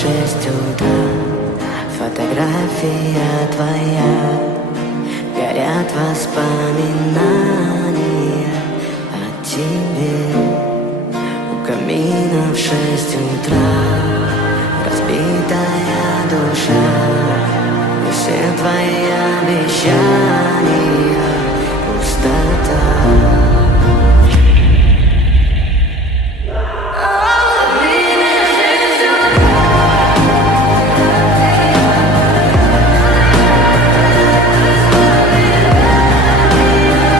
6 утра. Фотография твоя, горят воспоминания о тебе. У камина в 6 утра разбитая душа, и все твои обещания пустота.